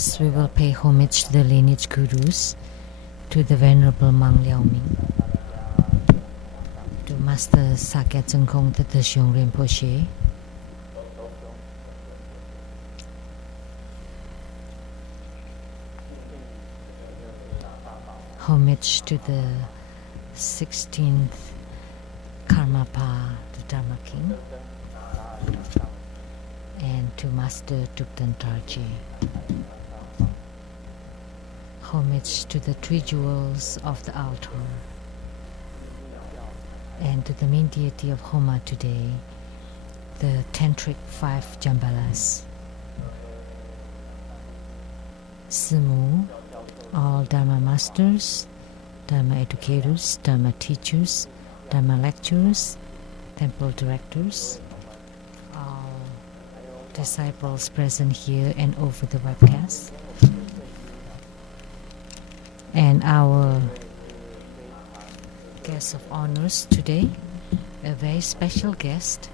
First, we will pay homage to the lineage gurus, to the Venerable Monk Liao Ming, to Master Sakya Tsongkhong Tete Shong Rinpoche, homage to the 16th Karmapa, the Dharma King, and to Master Thupten Tarji. Homage to the three jewels of the altar, and to the main deity of Homa today, the Tantric 5 Jambalas. Simu, all Dharma masters, Dharma educators, Dharma teachers, Dharma lecturers, temple directors, all disciples present here and over the webcast, and our guest of honors today, a very special guest,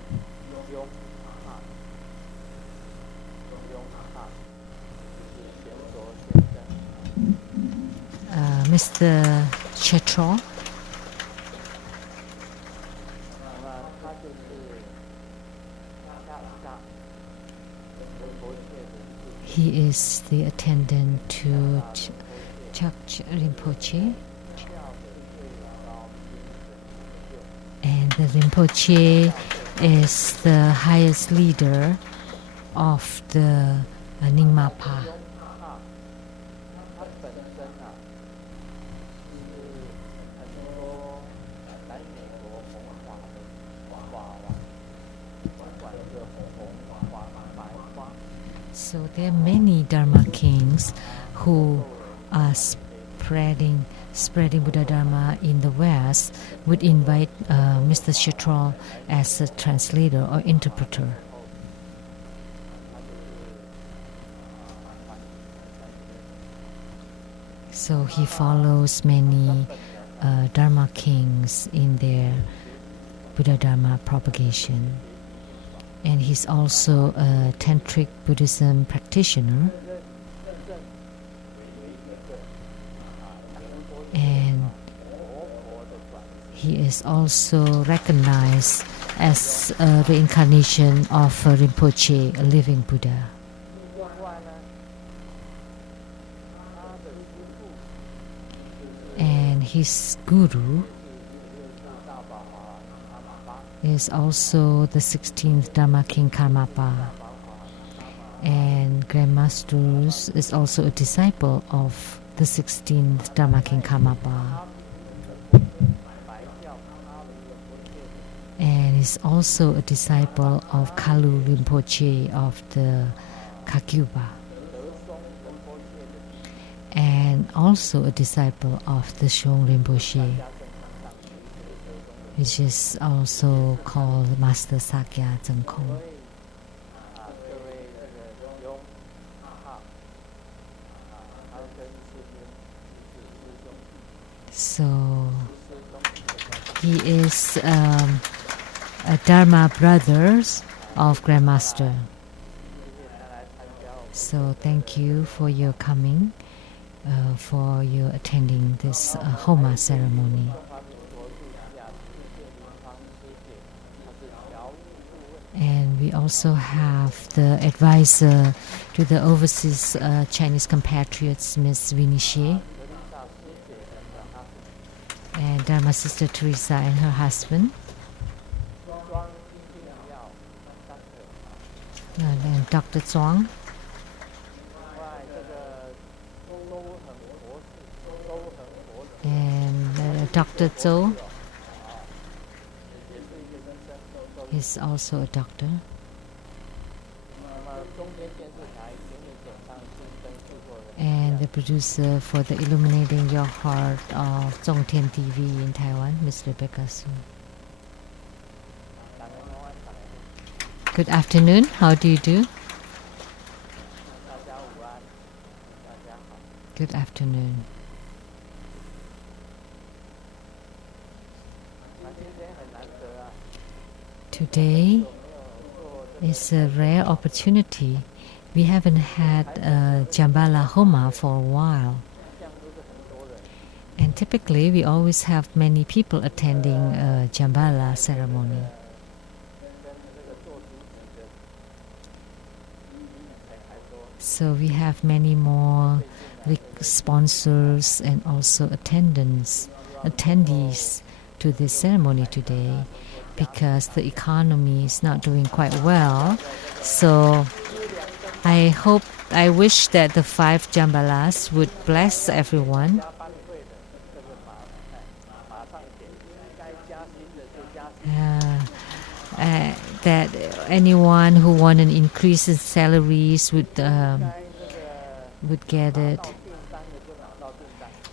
Mr. Chetro. He is the attendant to Chakch Rinpoche, and the Rinpoche is the highest leader of the Nyingmapa. So there are many Dharma kings who are spreading Buddha Dharma in the West, would invite Mr. Chetro as a translator or interpreter. So he follows many Dharma kings in their Buddha Dharma propagation. And he's also a Tantric Buddhism practitioner. And he is also recognized as a reincarnation of Rinpoche, a living Buddha. And his guru is also the 16th Dharma King Karmapa, and Grandmasters is also a disciple of the 16th Dharma King Karmapa, and is also a disciple of Kalu Rinpoche of the Kakyuba, and also a disciple of the Shong Rinpoche, which is also called Master Sakya Tsongkhong. So he is a Dharma brothers of Grandmaster. So thank you for your coming, for your attending this Homa ceremony. And we also have the advisor to the overseas Chinese compatriots, Ms. Winnie Xie, and Dharma Sister Teresa and her husband, and Dr. Zhuang, and Dr. Zhou is also a doctor. And the producer for the Illuminating Your Heart of Zhongtian TV in Taiwan, Ms. Rebecca Su. Good afternoon. How do you do? Good afternoon. Today is a rare opportunity We haven't had Jambala Homa for a while. And typically we always have many people attending Jambala ceremony. So we have many more sponsors and also attendees to this ceremony today, because the economy is not doing quite well. So I wish that the 5 Jambalas would bless everyone. That anyone who want an increase in salaries would get it,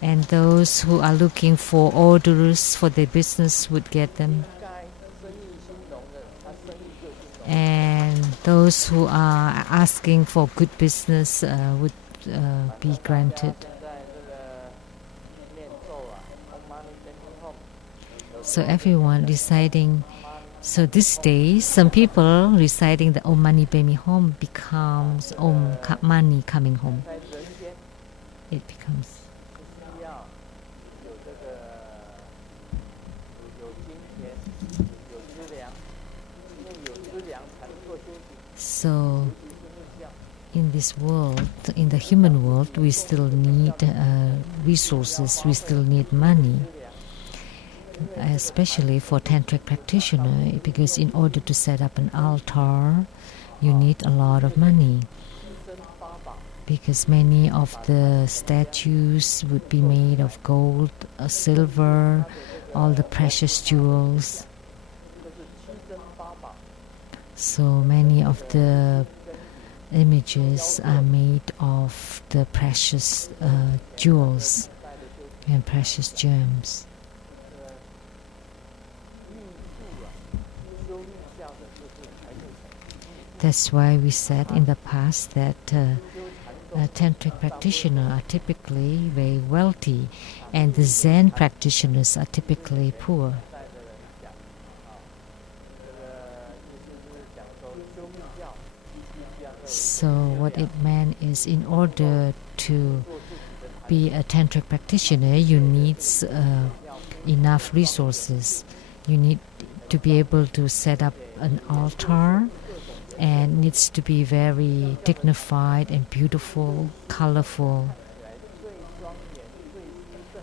and those who are looking for orders for their business would get them, and those who are asking for good business would be granted. So everyone reciting. So this day, some people reciting the Om Mani Padme Hum becomes Om Mani coming home. It becomes. So in this world, in the human world, we still need resources, we still need money. Especially for tantric practitioner, because in order to set up an altar, you need a lot of money. Because many of the statues would be made of gold, silver, all the precious jewels. So many of the images are made of the precious jewels and precious gems. That's why we said in the past that tantric practitioners are typically very wealthy, and the Zen practitioners are typically poor. So what it meant is, in order to be a tantric practitioner, you need enough resources. You need to be able to set up an altar, and needs to be very dignified and beautiful, colorful.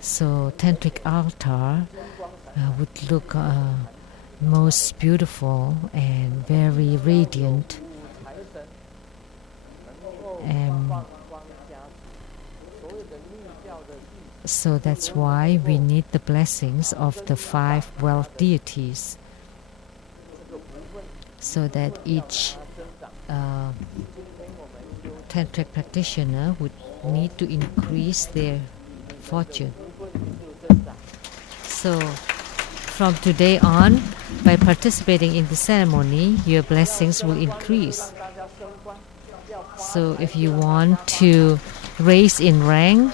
So tantric altar would look most beautiful and very radiant. So that's why we need the blessings of the 5 wealth deities, so that each tantric practitioner would need to increase their fortune. So from today on, by participating in the ceremony, your blessings will increase. So if you want to raise in rank,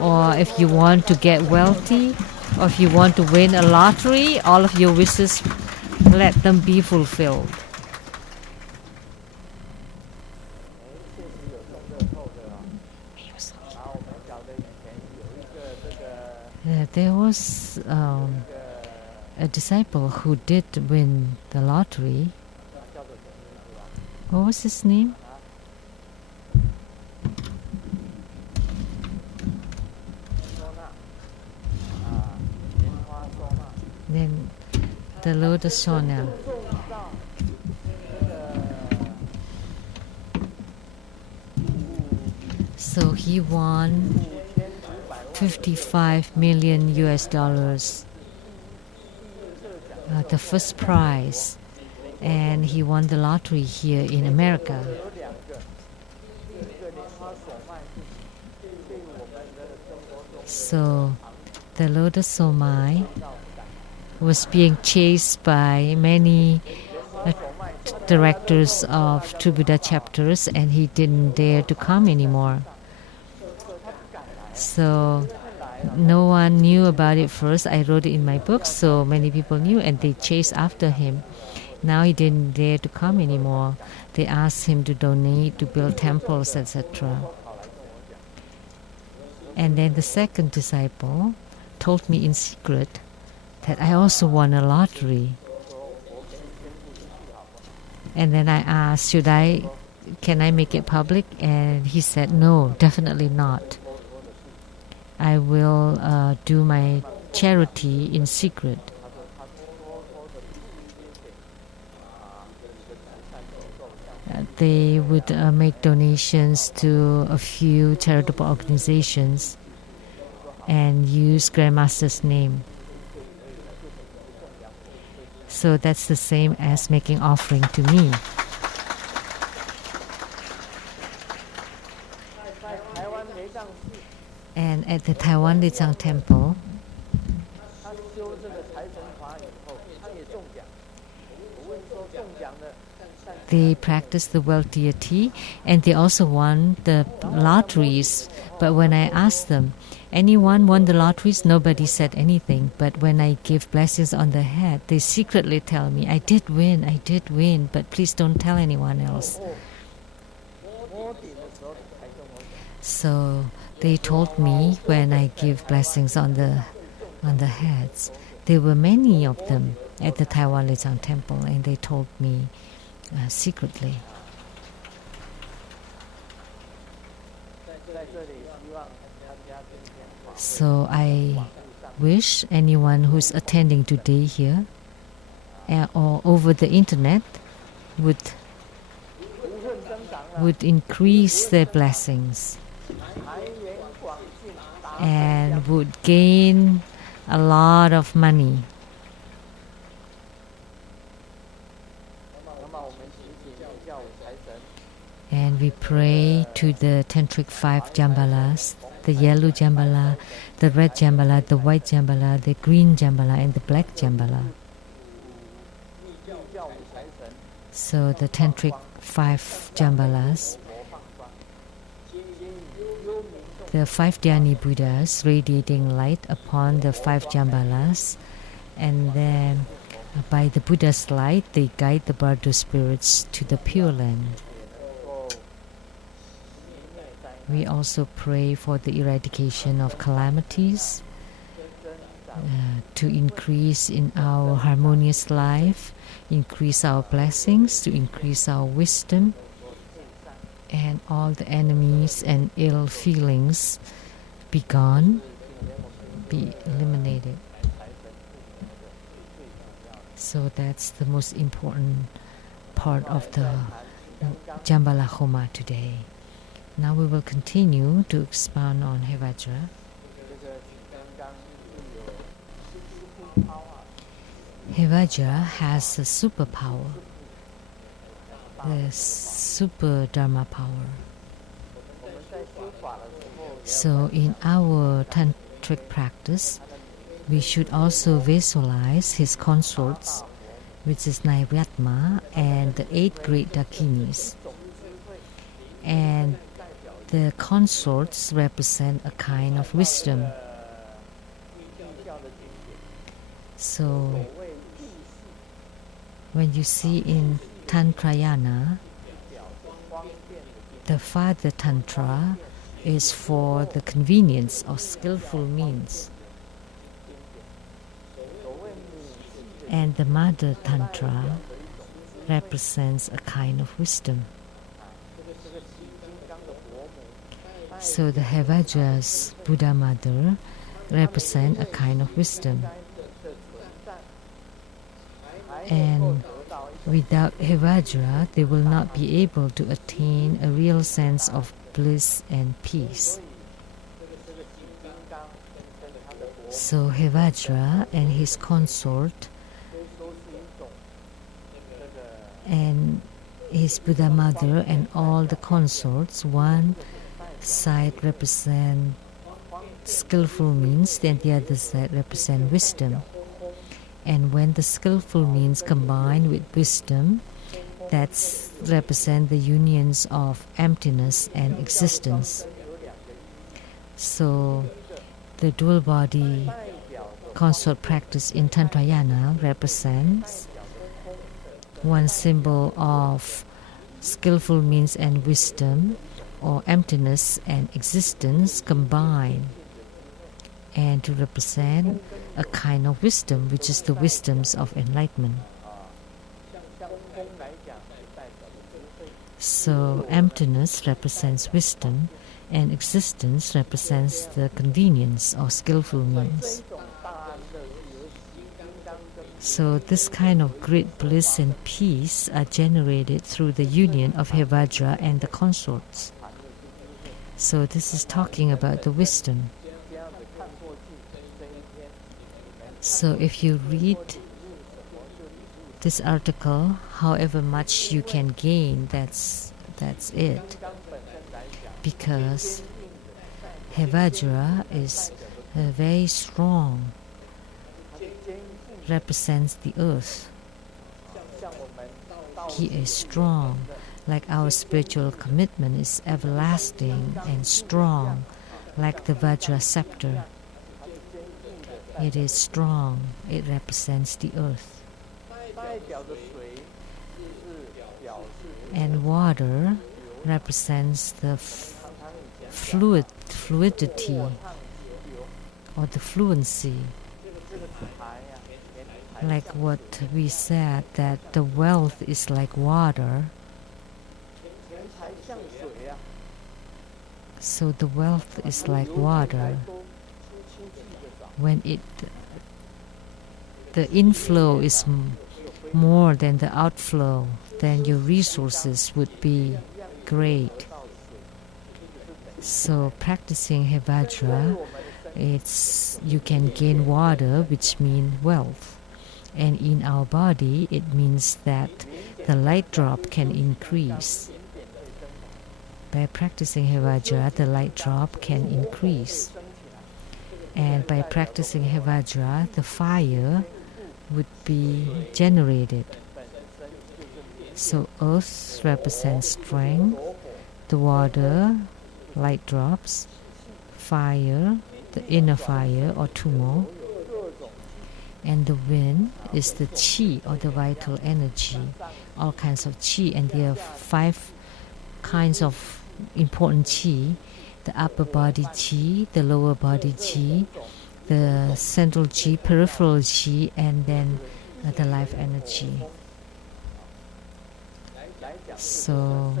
or if you want to get wealthy, or if you want to win a lottery, all of your wishes, let them be fulfilled. There was a disciple who did win the lottery. What was his name? Then the Lotus Sonal. So he won $55 million, the first prize, and he won the lottery here in America. So the Lotus Somai was being chased by many directors of True Buddha chapters, and he didn't dare to come anymore. So no one knew about it first. I wrote it in my book, so many people knew, and they chased after him. Now he didn't dare to come anymore. They asked him to donate to build temples, etc. And then the second disciple told me in secret that I also won a lottery. And then I asked, can I make it public? And he said, no, definitely not. I will do my charity in secret. They would make donations to a few charitable organizations and use Grandmaster's name. So that's the same as making offering to me. And at the Taiwan Lizang Temple, they practice the wealth deity, and they also won the lotteries. But when I asked them, anyone won the lotteries? Nobody said anything. But when I give blessings on the head, they secretly tell me, I did win, but please don't tell anyone else. So they told me when I give blessings on the heads, there were many of them at the Taiwan Lizang Temple, and they told me secretly. So I wish anyone who's attending today here or over the internet would increase their blessings and would gain a lot of money. And we pray to the Tantric 5 Jambalas, the yellow Jambala, the red Jambala, the white Jambala, the green Jambala, and the black Jambala. So the Tantric 5 Jambalas, the 5 Dhyani Buddhas radiating light upon the 5 Jambalas, and then by the Buddha's light they guide the Bardo spirits to the Pure Land. We also pray for the eradication of calamities, to increase in our harmonious life, increase our blessings, to increase our wisdom, and all the enemies and ill feelings be gone, be eliminated. So that's the most important part of the Jambala Homa today. Now we will continue to expound on Hevajra. Hevajra has a superpower, the super Dharma power. So in our tantric practice, we should also visualize his consorts, which is Nairyatma and the 8 great Dakinis. And the consorts represent a kind of wisdom. So when you see in Tantrayana, the Father Tantra is for the convenience or skillful means. And the Mother Tantra represents a kind of wisdom. So the Hevajra's Buddha Mother represent a kind of wisdom. And without Hevajra, they will not be able to attain a real sense of bliss and peace. So Hevajra and his consort and his Buddha Mother and all the consorts, one side represent skillful means, then the other side represent wisdom. And when the skillful means combine with wisdom, that's represent the unions of emptiness and existence. So the dual body consort practice in Tantrayana represents one symbol of skillful means and wisdom, or emptiness and existence combined, and to represent a kind of wisdom, which is the wisdoms of enlightenment. So emptiness represents wisdom, and existence represents the convenience or skillful means. So this kind of great bliss and peace are generated through the union of Hevajra and the consorts. So this is talking about the wisdom. So if you read this article, however much you can gain, that's it. Because Hevajra is very strong, represents the earth. He is strong, like our spiritual commitment is everlasting and strong, like the Vajra scepter. It is strong, it represents the earth. And water represents the fluidity or the fluency. Like what we said, that the wealth is like water. So the wealth is like water. When the inflow is more than the outflow, then your resources would be great. So practicing Hevajra, you can gain water, which means wealth. And in our body, it means that the light drop can increase. By practicing Hevajra, the light drop can increase. And by practicing Hevajra, the fire would be generated. So earth represents strength, the water, light drops, fire, the inner fire or tummo, and the wind is the chi or the vital energy, all kinds of chi. And there are 5 kinds of important chi: the upper body chi, the lower body chi, the central chi, peripheral chi, and then the life energy. So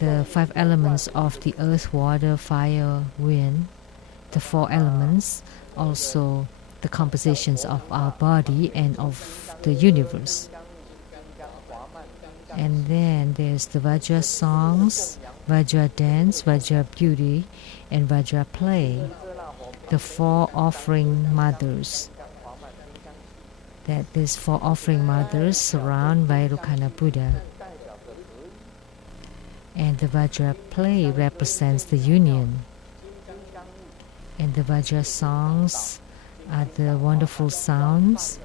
the 5 elements of the earth, water, fire, wind, the 4 elements, also the compositions of our body and of the universe. And then there's the Vajra songs, Vajra dance, Vajra beauty, and Vajra play, the 4 offering mothers. That these 4 offering mothers surround Vairocana Buddha. And the Vajra play represents the union. And the Vajra songs are the wonderful sounds.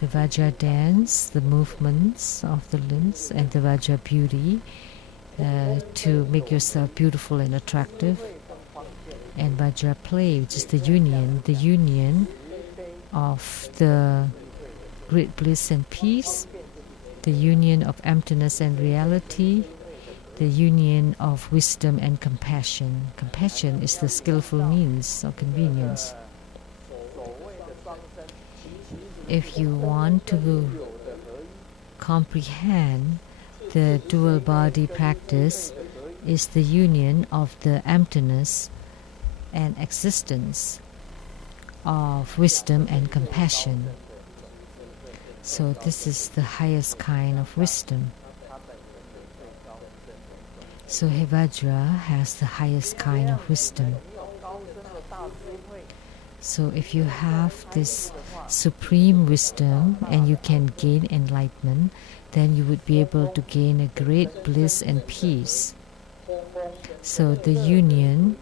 The Vajra dance, the movements of the limbs, and the Vajra beauty, to make yourself beautiful and attractive. And Vajra play, which is the union of the great bliss and peace, the union of emptiness and reality, the union of wisdom and compassion. Compassion is the skillful means of convenience. If you want to comprehend the dual body practice, is the union of the emptiness and existence of wisdom and compassion. So this is the highest kind of wisdom. So Hevajra has the highest kind of wisdom. So if you have this supreme wisdom and you can gain enlightenment, then you would be able to gain a great bliss and peace. So the union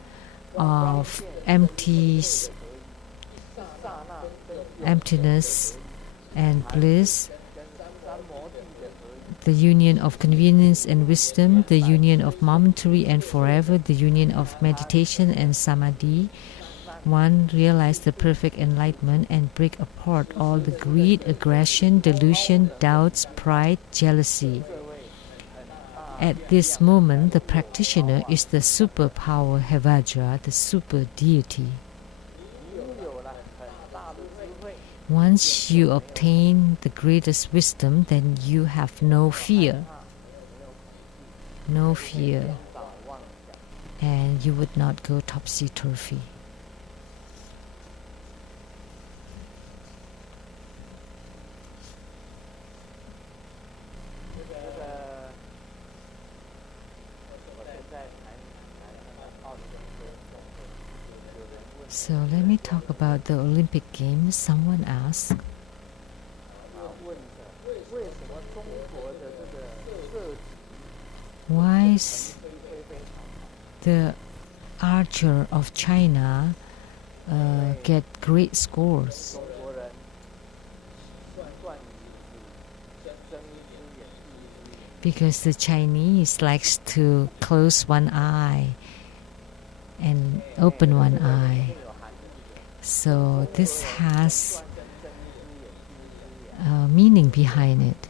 of emptiness and bliss, the union of convenience and wisdom, the union of momentary and forever, the union of meditation and samadhi, one realizes the perfect enlightenment and break apart all the greed, aggression, delusion, doubts, pride, jealousy. At this moment, the practitioner is the superpower Hevajra, the super deity. Once you obtain the greatest wisdom, then you have no fear. No fear. And you would not go topsy-turvy. So let me talk about the Olympic Games. Someone asked, why is the archer of China get great scores? Because the Chinese likes to close one eye and open one eye. So this has a meaning behind it.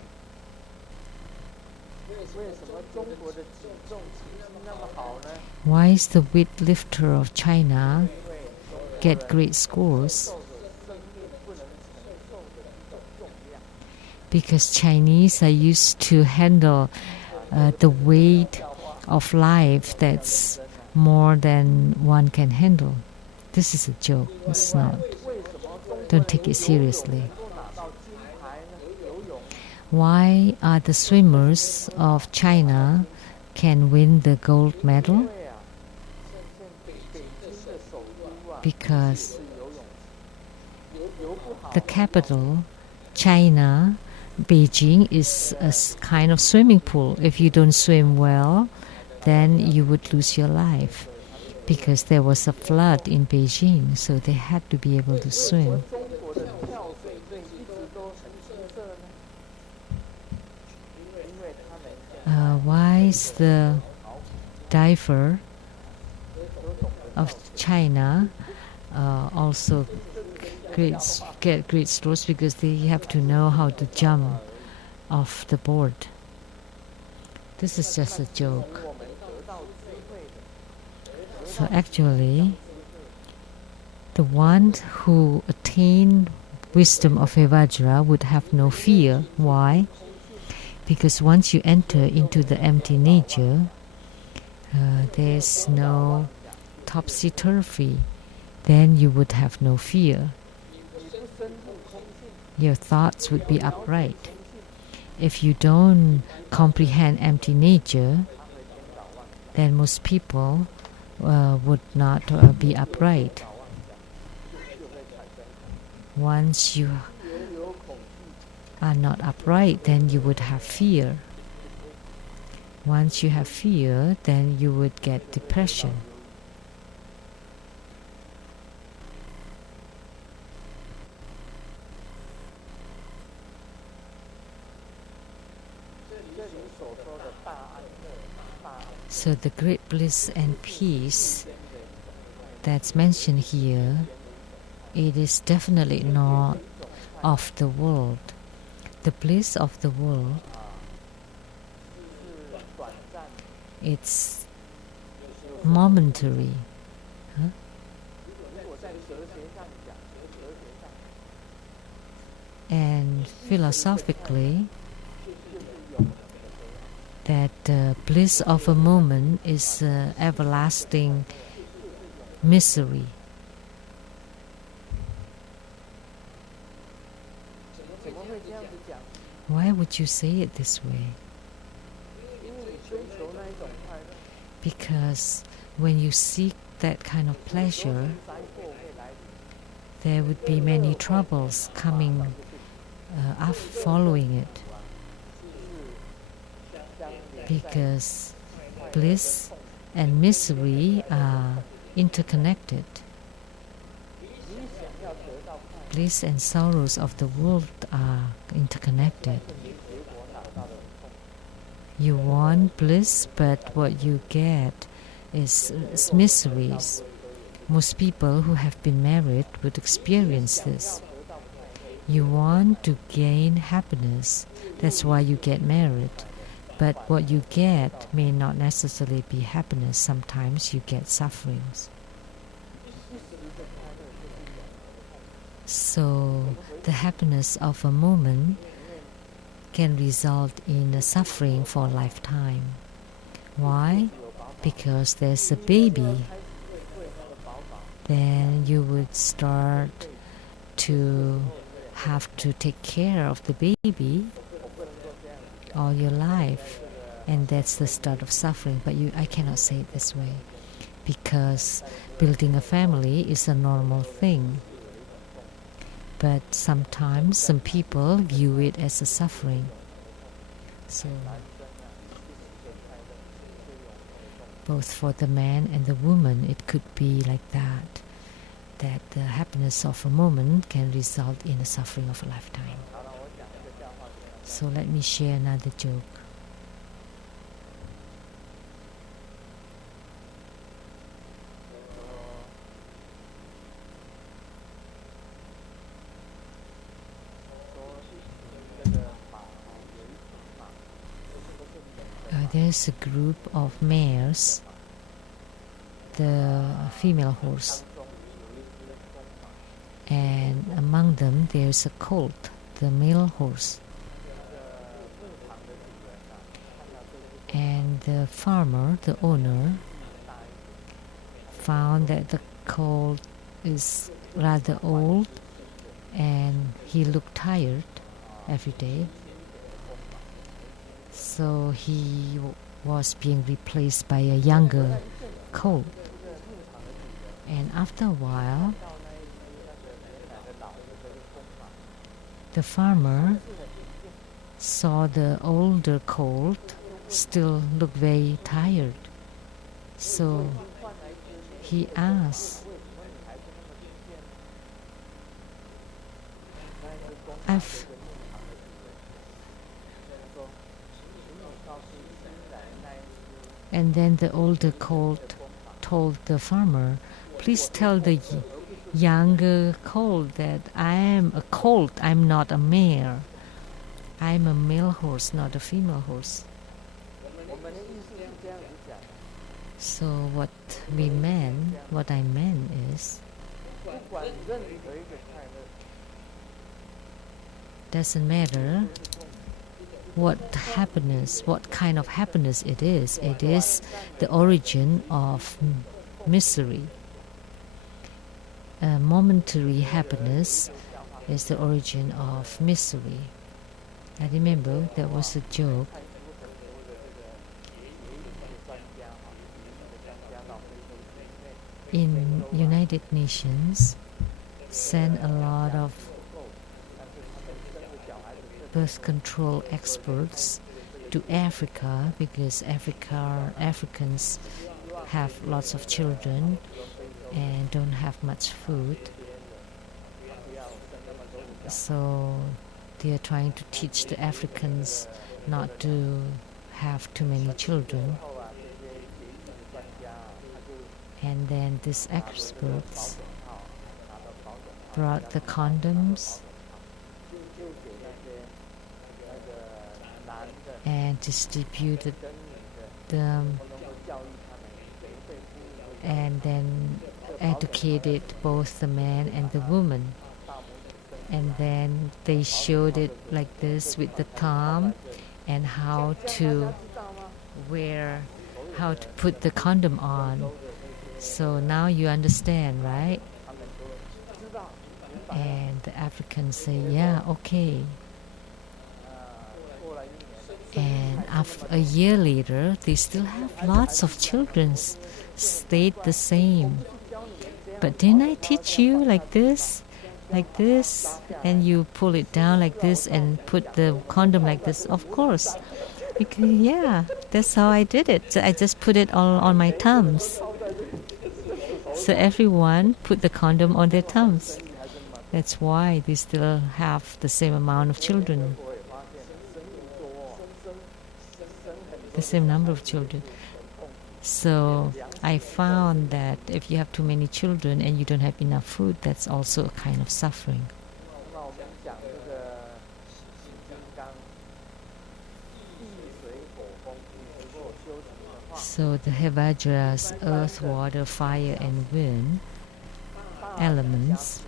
Why is the weightlifter of China get great scores? Because Chinese are used to handle the weight of life that's more than one can handle. This is a joke. It's not. Don't take it seriously. Why are the swimmers of China can win the gold medal? Because the capital, China, Beijing, is a kind of swimming pool. If you don't swim well, then you would lose your life. Because there was a flood in Beijing, so they had to be able to swim. Why is the diver of China also get great scores? Because they have to know how to jump off the board. This is just a joke. So actually, the one who attained wisdom of Hevajra would have no fear. Why? Because once you enter into the empty nature, there's no topsy-turvy. Then you would have no fear. Your thoughts would be upright. If you don't comprehend empty nature, then most people would not be upright. Once you are not upright, then you would have fear. Once you have fear, then you would get depression. So the great bliss and peace that's mentioned here, it is definitely not of the world. The bliss of the world, it's momentary. And philosophically, that bliss of a moment is everlasting misery. Why would you say it this way? Because when you seek that kind of pleasure, there would be many troubles coming up following it. Because bliss and misery are interconnected. Bliss and sorrows of the world are interconnected. You want bliss, but what you get is miseries. Most people who have been married would experience this. You want to gain happiness, that's why you get married. But what you get may not necessarily be happiness. Sometimes you get sufferings. So the happiness of a moment can result in a suffering for a lifetime. Why? Because there's a baby. Then you would start to have to take care of the baby all your life, and that's the start of suffering. But I cannot say it this way, because building a family is a normal thing. But sometimes some people view it as a suffering. So both for the man and the woman, it could be like that the happiness of a moment can result in the suffering of a lifetime. So let me share another joke. There's a group of mares, the female horse, and among them there's a colt, the male horse. And the farmer, the owner, found that the colt is rather old and he looked tired every day. So he was being replaced by a younger colt. And after a while, the farmer saw the older colt still look very tired. So he asked, and then the older colt told the farmer, please tell the younger colt that I am a colt, I'm not a mare. I'm a male horse, not a female horse. So what I meant is, doesn't matter what kind of happiness it is the origin of misery. Momentary happiness is the origin of misery. I remember there was a joke. In United Nations, sent a lot of birth control experts to Africa because Africans have lots of children and don't have much food. So they are trying to teach the Africans not to have too many children. And then these experts brought the condoms and distributed them, and then educated both the man and the woman. And then they showed it like this with the thumb and how to put the condom on. So now you understand, right? And the Africans say, yeah, okay. And after a year later, they still have lots of children, stayed the same. But didn't I teach you like this, and you pull it down like this and put the condom like this? Of course. Because, yeah, that's how I did it. So I just put it all on my thumbs. So everyone put the condom on their thumbs. That's why they still have the same amount of children. The same number of children. So I found that if you have too many children and you don't have enough food, that's also a kind of suffering. So the Hevajra's earth, water, fire, and wind elements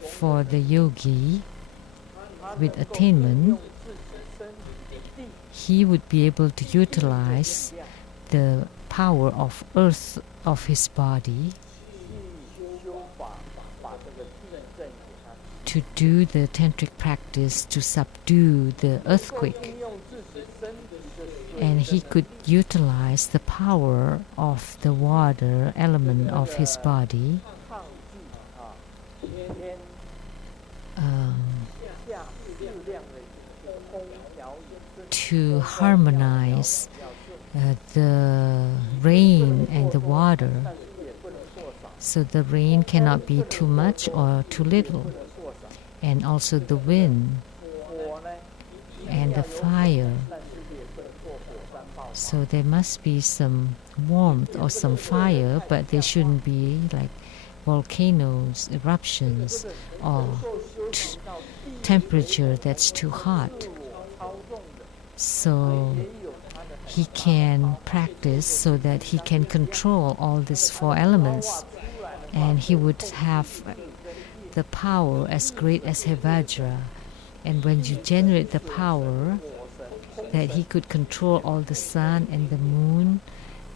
for the yogi with attainment, he would be able to utilize the power of earth of his body to do the tantric practice to subdue the earthquake. And he could utilize the power of the water element of his body to harmonize the rain and the water. So the rain cannot be too much or too little. And also the wind and the fire. So there must be some warmth or some fire, but there shouldn't be like volcanoes, eruptions, or temperature that's too hot. So he can practice so that he can control all these four elements, and he would have the power as great as Hevajra. And when you generate the power, that he could control all the sun and the moon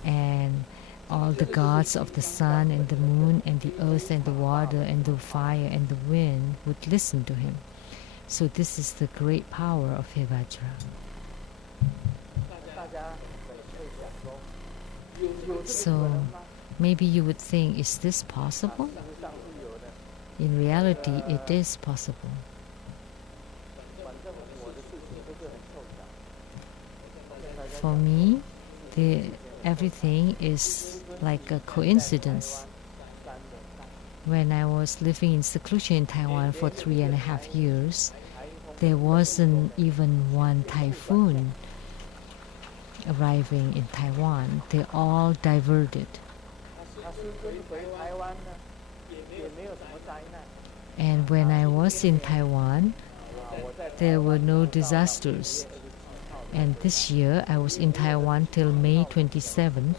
and all the gods of the sun and the moon and the earth and the water and the fire and the wind would listen to him. So this is the great power of Hevajra. So maybe you would think, is this possible? In reality, it is possible. For me, everything is like a coincidence. When I was living in seclusion in Taiwan for 3.5 years, there wasn't even one typhoon arriving in Taiwan. They all diverted. And when I was in Taiwan, there were no disasters. And this year I was in Taiwan till May 27th,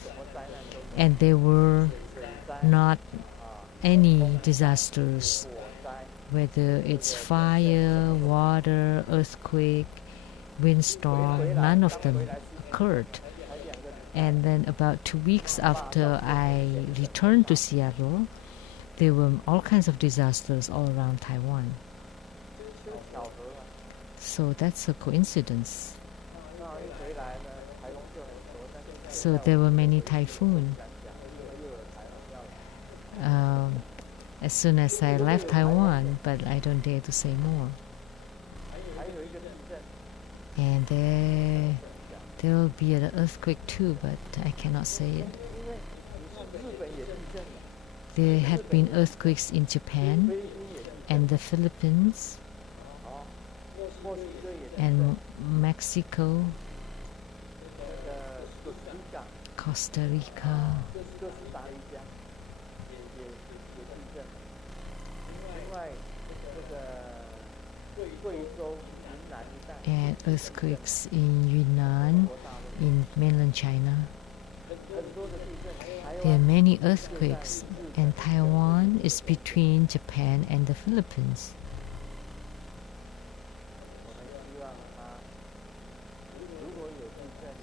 and there were not any disasters, whether it's fire, water, earthquake, windstorm, none of them occurred. And then about 2 weeks after I returned to Seattle, there were all kinds of disasters all around Taiwan. So that's a coincidence. So there were many typhoons. As soon as I left Taiwan, but I don't dare to say more. And there will be an earthquake too, but I cannot say it. There had been earthquakes in Japan and the Philippines and Mexico, Costa Rica, and earthquakes in Yunnan, in mainland China. There are many earthquakes, and Taiwan is between Japan and the Philippines.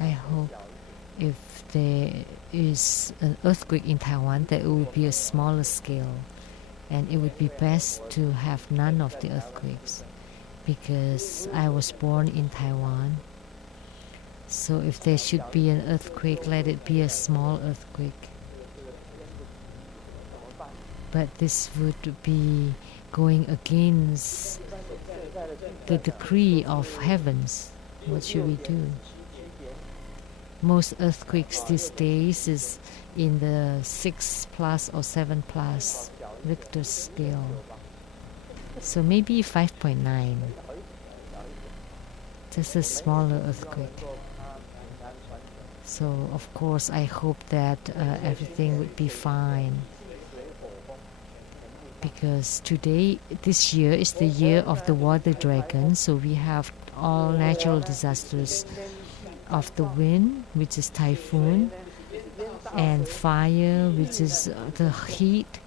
I hope if there is an earthquake in Taiwan, that it would be a smaller scale, and it would be best to have none of the earthquakes, because I was born in Taiwan. So if there should be an earthquake, let it be a small earthquake. But this would be going against the decree of heavens. What should we do? Most earthquakes these days is in the 6+ or 7+ Richter scale. So maybe 5.9. Just a smaller earthquake. So of course I hope that everything would be fine, because this year is the year of the water dragon, so we have all natural disasters of the wind, which is typhoon, and fire, which is the heat,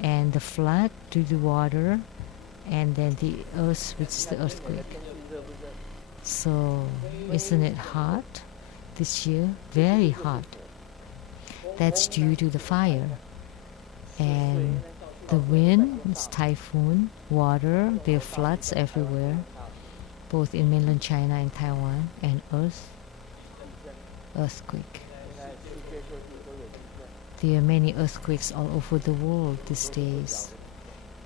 and the flood to the water, and then the earth, which is the earthquake. So isn't it hot this year? Very hot. That's due to the fire. And the wind is typhoon, water, there are floods everywhere, both in mainland China and Taiwan, and earthquake. There are many earthquakes all over the world these days,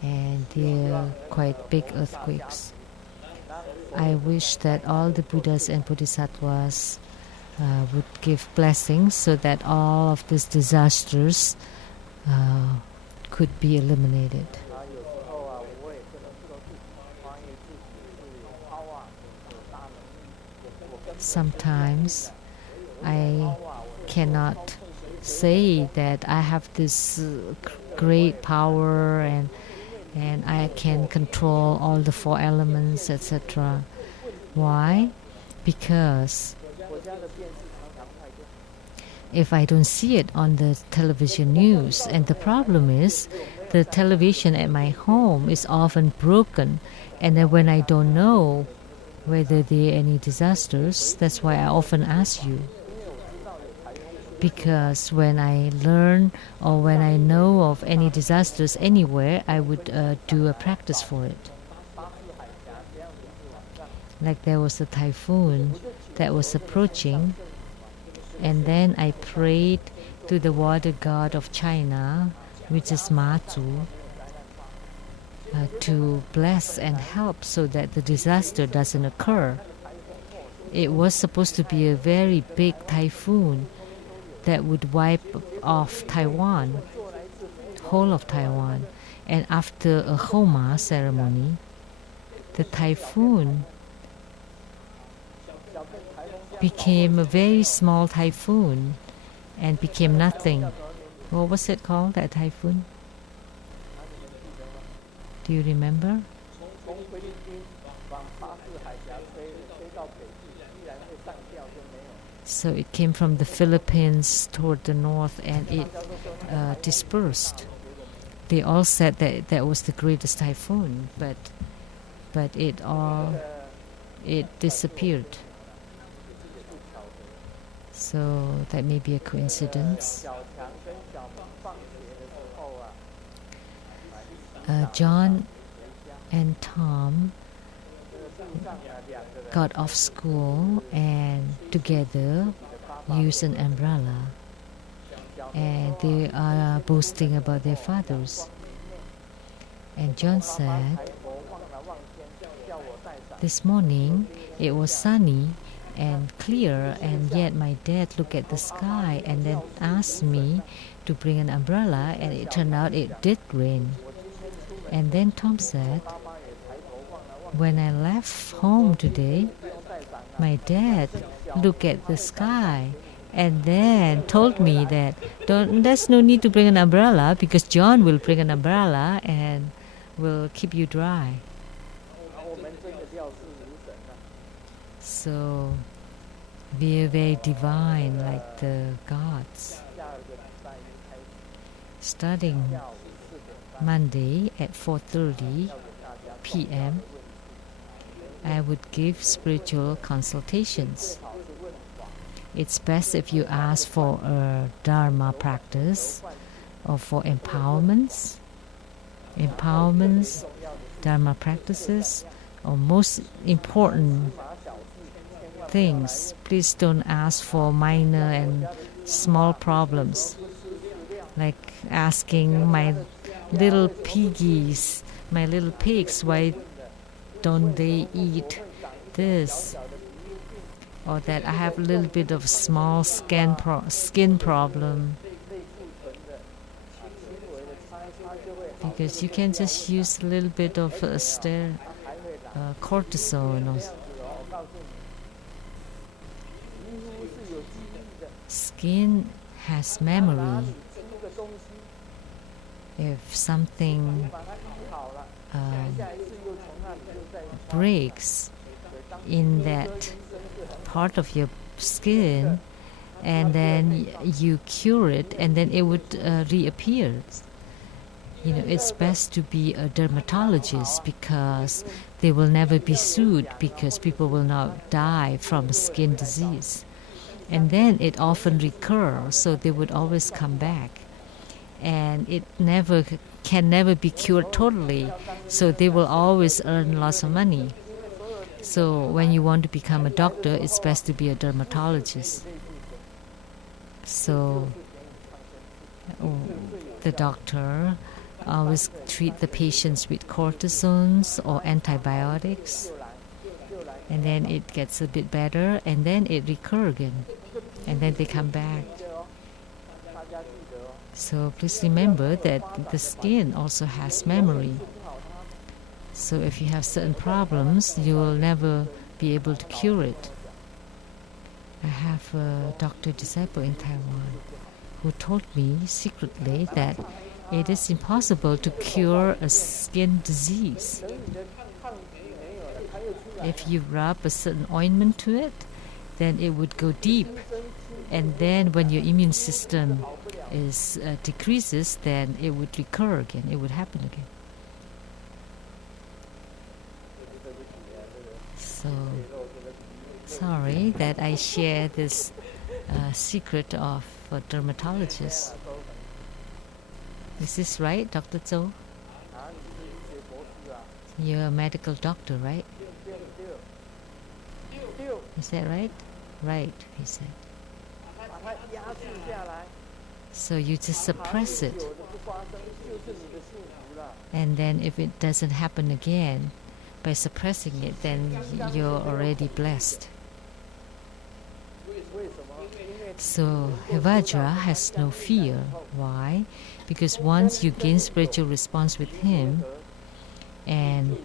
and they are quite big earthquakes. I wish that all the Buddhas and Bodhisattvas would give blessings so that all of these disasters could be eliminated. Sometimes I cannot say that I have this great power and I can control all the 4 elements, etc. Why? Because if I don't see it on the television news, and the problem is the television at my home is often broken, and then when I don't know whether there are any disasters, that's why I often ask you. Because when I learn or when I know of any disasters anywhere, I would do a practice for it. Like there was a typhoon that was approaching, and then I prayed to the water god of China, which is Mazu, to bless and help so that the disaster doesn't occur. It was supposed to be a very big typhoon that would wipe off Taiwan, whole of Taiwan. And after a Homa ceremony, the typhoon became a very small typhoon and became nothing. What was it called, that typhoon? Do you remember? So it came from the Philippines toward the north, and it dispersed. They all said that that was the greatest typhoon, but it disappeared. So that may be a coincidence. John and Tom got off school and together used an umbrella, and they are boasting about their fathers. And John said, this morning it was sunny and clear, and yet my dad looked at the sky and then asked me to bring an umbrella, and it turned out it did rain. And then Tom said, when I left home today, my dad looked at the sky and then told me that there's no need to bring an umbrella because John will bring an umbrella and will keep you dry. So we are very divine, like the gods. Starting Monday at 4:30 p.m., I would give spiritual consultations. It's best if you ask for a Dharma practice or for empowerments, Dharma practices, or most important things. Please don't ask for minor and small problems, like asking my little piggies, my little pigs, why don't they eat this? Or that I have a little bit of small skin problem. Because you can just use a little bit of cortisone. Skin has memory. If something breaks in that part of your skin, and then you cure it, and then it would reappear. It's best to be a dermatologist because they will never be sued because people will not die from skin disease. And then it often recurs, so they would always come back. And it can never be cured totally, so they will always earn lots of money. So when you want to become a doctor, it's best to be a dermatologist. So the doctor always treat the patients with cortisons or antibiotics, and then it gets a bit better, and then it recurs again, and then they come back. So please remember that the skin also has memory. So if you have certain problems, you will never be able to cure it. I have a doctor disciple in Taiwan who told me secretly that it is impossible to cure a skin disease. If you rub a certain ointment to it, then it would go deep. And then when your immune system decreases, then it would recur again. It would happen again. So, sorry that I share this secret of a dermatologist. Is this right, Dr. Zhou? You're a medical doctor, right? Is that right? Right, he said. So you just suppress it. And then if it doesn't happen again, by suppressing it, then you're already blessed. So Hevajra has no fear. Why? Because once you gain spiritual response with him, and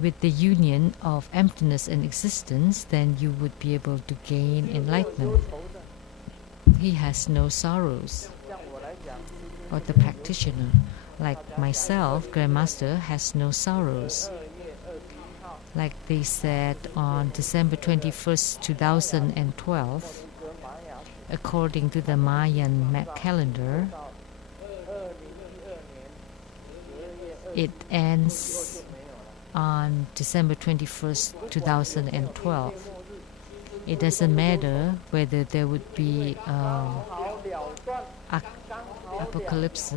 with the union of emptiness and existence, then you would be able to gain enlightenment. He has no sorrows. Or the practitioner, like myself, Grandmaster, has no sorrows. Like they said on December 21st, 2012, according to the Mayan calendar, it ends on December 21st, 2012. It doesn't matter whether there would be apocalypse.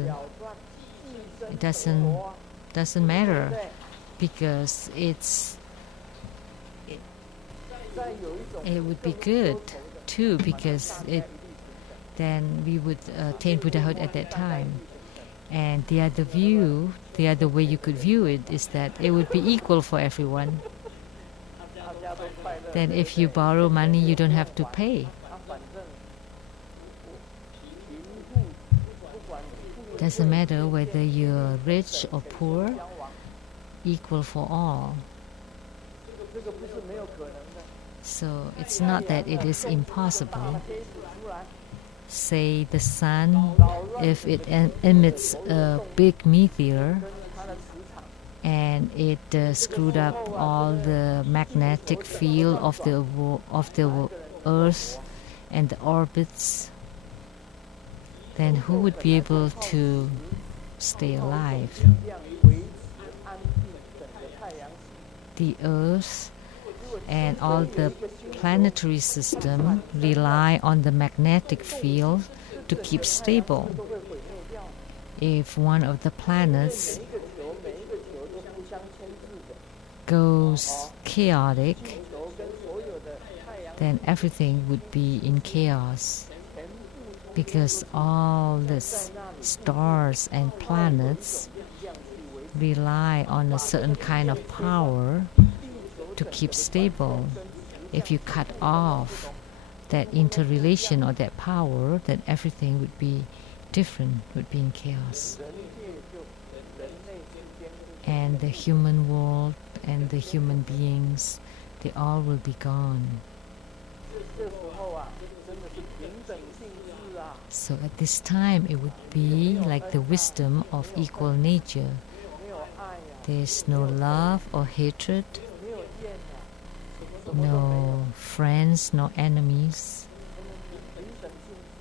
It doesn't matter because it would be good too, because then we would attain Buddhahood at that time. And the other way you could view it is that it would be equal for everyone. Then if you borrow money, you don't have to pay. Doesn't matter whether you're rich or poor, equal for all. So it's not that it is impossible. Say the sun, if it emits a big meteor and it screwed up all the magnetic field of the Earth and the orbits, then who would be able to stay alive? The Earth and all the planetary system rely on the magnetic field to keep stable. If one of the planets goes chaotic, then everything would be in chaos, because all the stars and planets rely on a certain kind of power to keep stable. If you cut off that interrelation or that power, then everything would be different, would be in chaos. And the human world and the human beings, they all will be gone. So at this time, it would be like the wisdom of equal nature. There's no love or hatred, no friends, no enemies,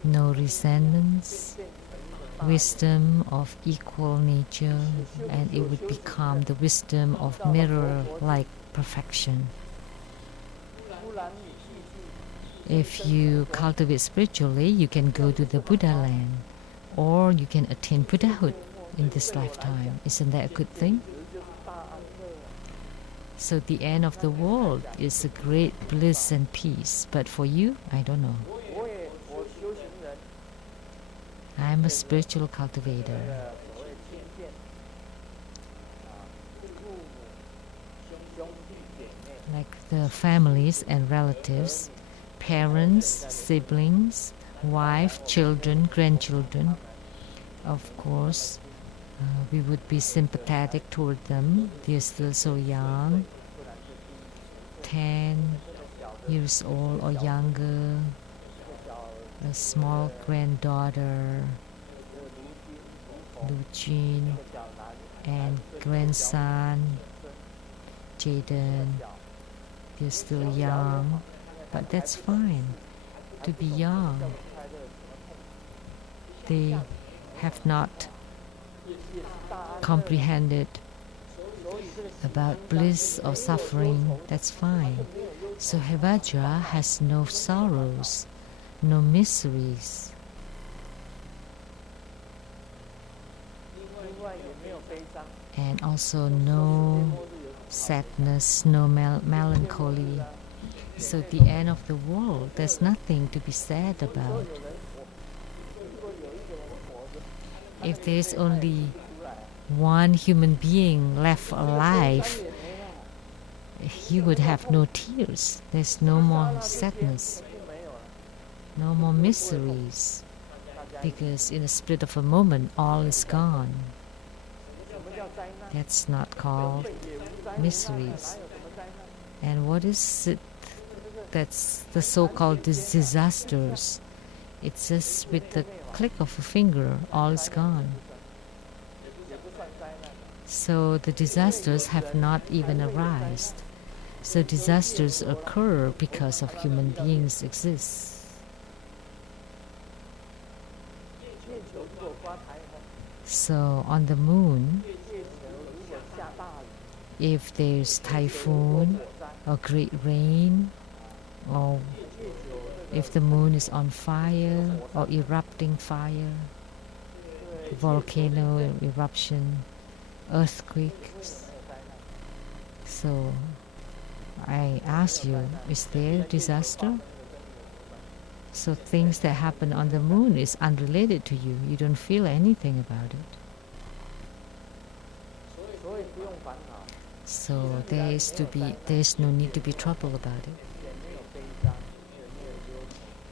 no resentments. Wisdom of equal nature, and it would become the wisdom of mirror-like perfection. If you cultivate spiritually, you can go to the Buddha land, or you can attain Buddhahood in this lifetime. Isn't that a good thing? So the end of the world is a great bliss and peace, but for you, I don't know. I'm a spiritual cultivator. Like the families and relatives, parents, siblings, wife, children, grandchildren. Of course, we would be sympathetic toward them. They're still so young, 10 years old or younger. A small granddaughter, Lucine, and grandson, Jaden. They're still young, but that's fine to be young. They have not comprehended about bliss or suffering. That's fine. So Hevajra has no sorrows, no miseries. And also no sadness, no melancholy. So at the end of the world, there's nothing to be sad about. If there's only one human being left alive, he would have no tears. There's no more sadness, no more miseries, because in a split of a moment, all is gone. That's not called miseries. And what is it? That's the so-called disasters. It's just with the click of a finger, all is gone. So the disasters have not even arisen. So disasters occur because of human beings exist. So on the moon, if there's typhoon or great rain, or if the moon is on fire or erupting fire, volcano eruption, earthquakes. So I ask you, is there disaster? So things that happen on the moon is unrelated to you. You don't feel anything about it. So there's no need to be troubled about it.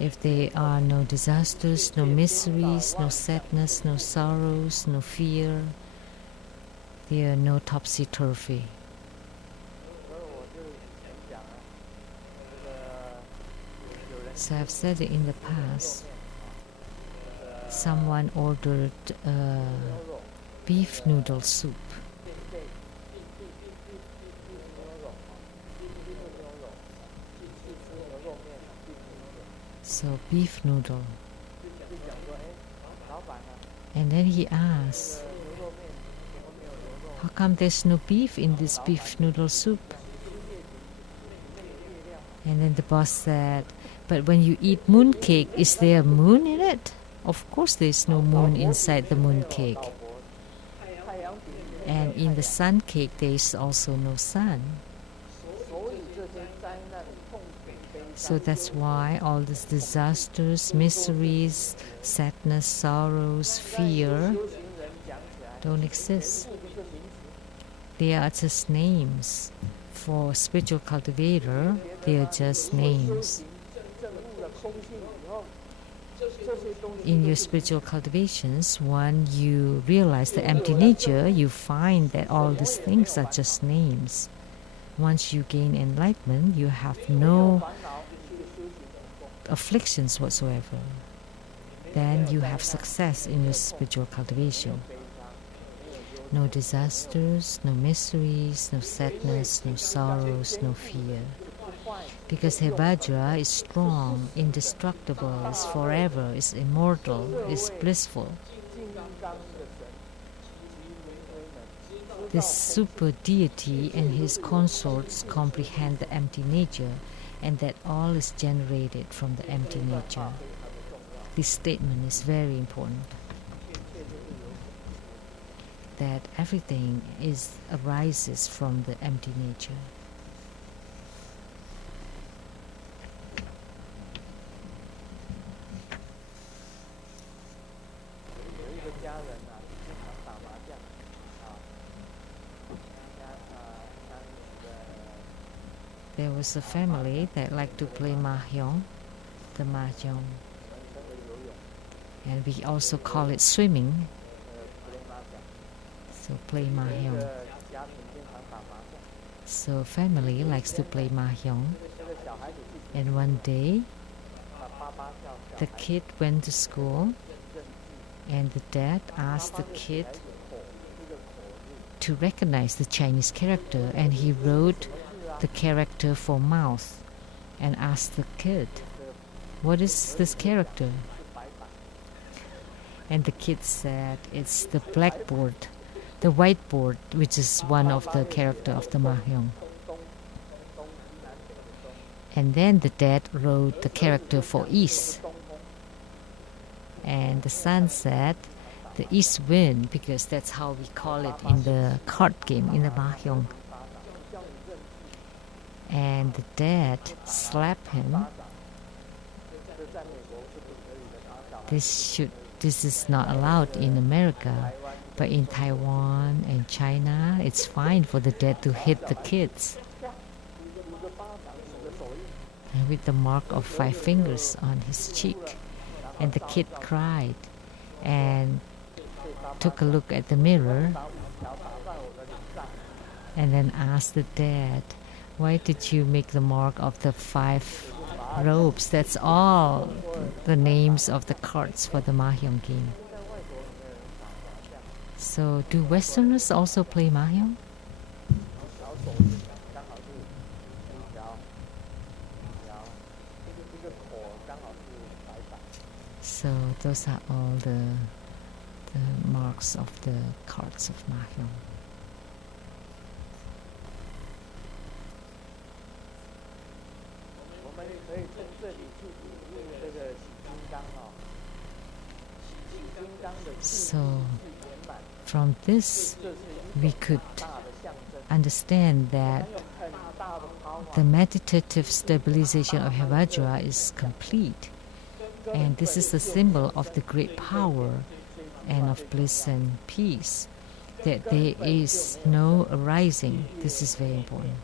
If there are no disasters, no miseries, no sadness, no sorrows, no fear, there are no topsy-turvy. So I've said it in the past. Someone ordered beef noodle soup. So beef noodle. And then he asked, how come there's no beef in this beef noodle soup? And then the boss said, but when you eat moon cake, is there a moon in it? Of course there's no moon inside the moon cake. And in the sun cake, there's also no sun. So that's why all these disasters, miseries, sadness, sorrows, fear don't exist. They are just names. For spiritual cultivator, they are just names. In your spiritual cultivations, when you realize the empty nature, you find that all these things are just names. Once you gain enlightenment, you have no afflictions whatsoever, then you have success in your spiritual cultivation. No disasters, no miseries, no sadness, no sorrows, no fear. Because Hevajra is strong, indestructible, is forever, is immortal, is blissful. This super deity and his consorts comprehend the empty nature, and that all is generated from the empty nature. This statement is very important. That everything arises from the empty nature. There was a family that liked to play mahjong, the mahjong. And we also call it swimming. So play mahjong. So family likes to play mahjong. And one day, the kid went to school, and the dad asked the kid to recognize the Chinese character, and he wrote the character for mouth and asked the kid, "What is this character?" And the kid said, "It's the blackboard, the whiteboard, which is one of the character of the mahjong." And then the dad wrote the character for east. And the son said, "The east wind," because that's how we call it in the card game, in the mahjong. And the dad slapped him. This is not allowed in America, but in Taiwan and China, it's fine for the dad to hit the kids. And with the mark of 5 fingers on his cheek. And the kid cried and took a look at the mirror and then asked the dad, "Why did you make the mark of the 5 ropes?" That's all the names of the cards for the mahjong game. So, do Westerners also play mahjong? So, those are all the marks of the cards of mahjong. So, from this, we could understand that the meditative stabilization of Hevajra is complete. And this is the symbol of the great power and of bliss and peace. That there is no arising, this is very important,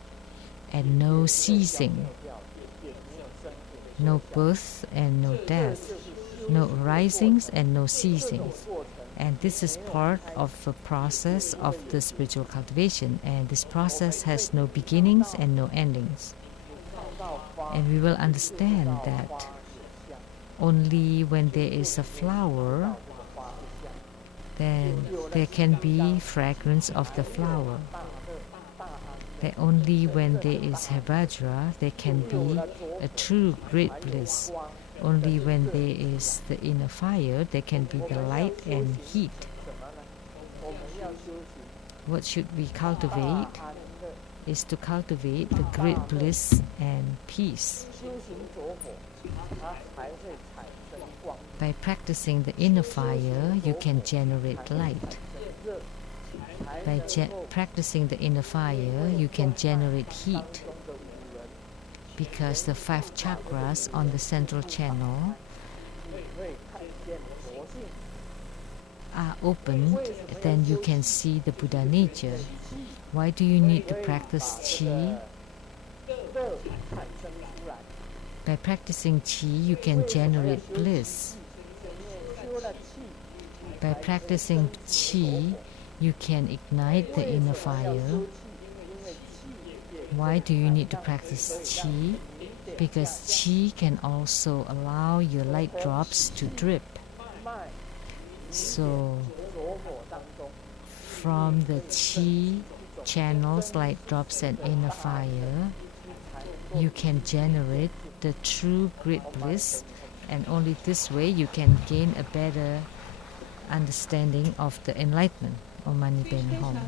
and no ceasing, no birth and no death, no arisings and no ceasings. And this is part of the process of the spiritual cultivation, and this process has no beginnings and no endings. And we will understand that only when there is a flower, then there can be fragrance of the flower. That only when there is Hevajra, there can be a true great bliss. Only when there is the inner fire, there can be the light and heat. What should we cultivate is to cultivate the great bliss and peace. By practicing the inner fire, you can generate light. By practicing the inner fire, you can generate heat. Because the 5 chakras on the central channel are opened, then you can see the Buddha nature. Why do you need to practice Qi? By practicing Qi, you can generate bliss. By practicing Qi, you can ignite the inner fire. Why do you need to practice Qi? because qi can also allow your light drops to drip. So from the qi channels, light drops and inner fire, you can generate the true great bliss, and only this way you can gain a better understanding of the enlightenment of Mani Ben Hong.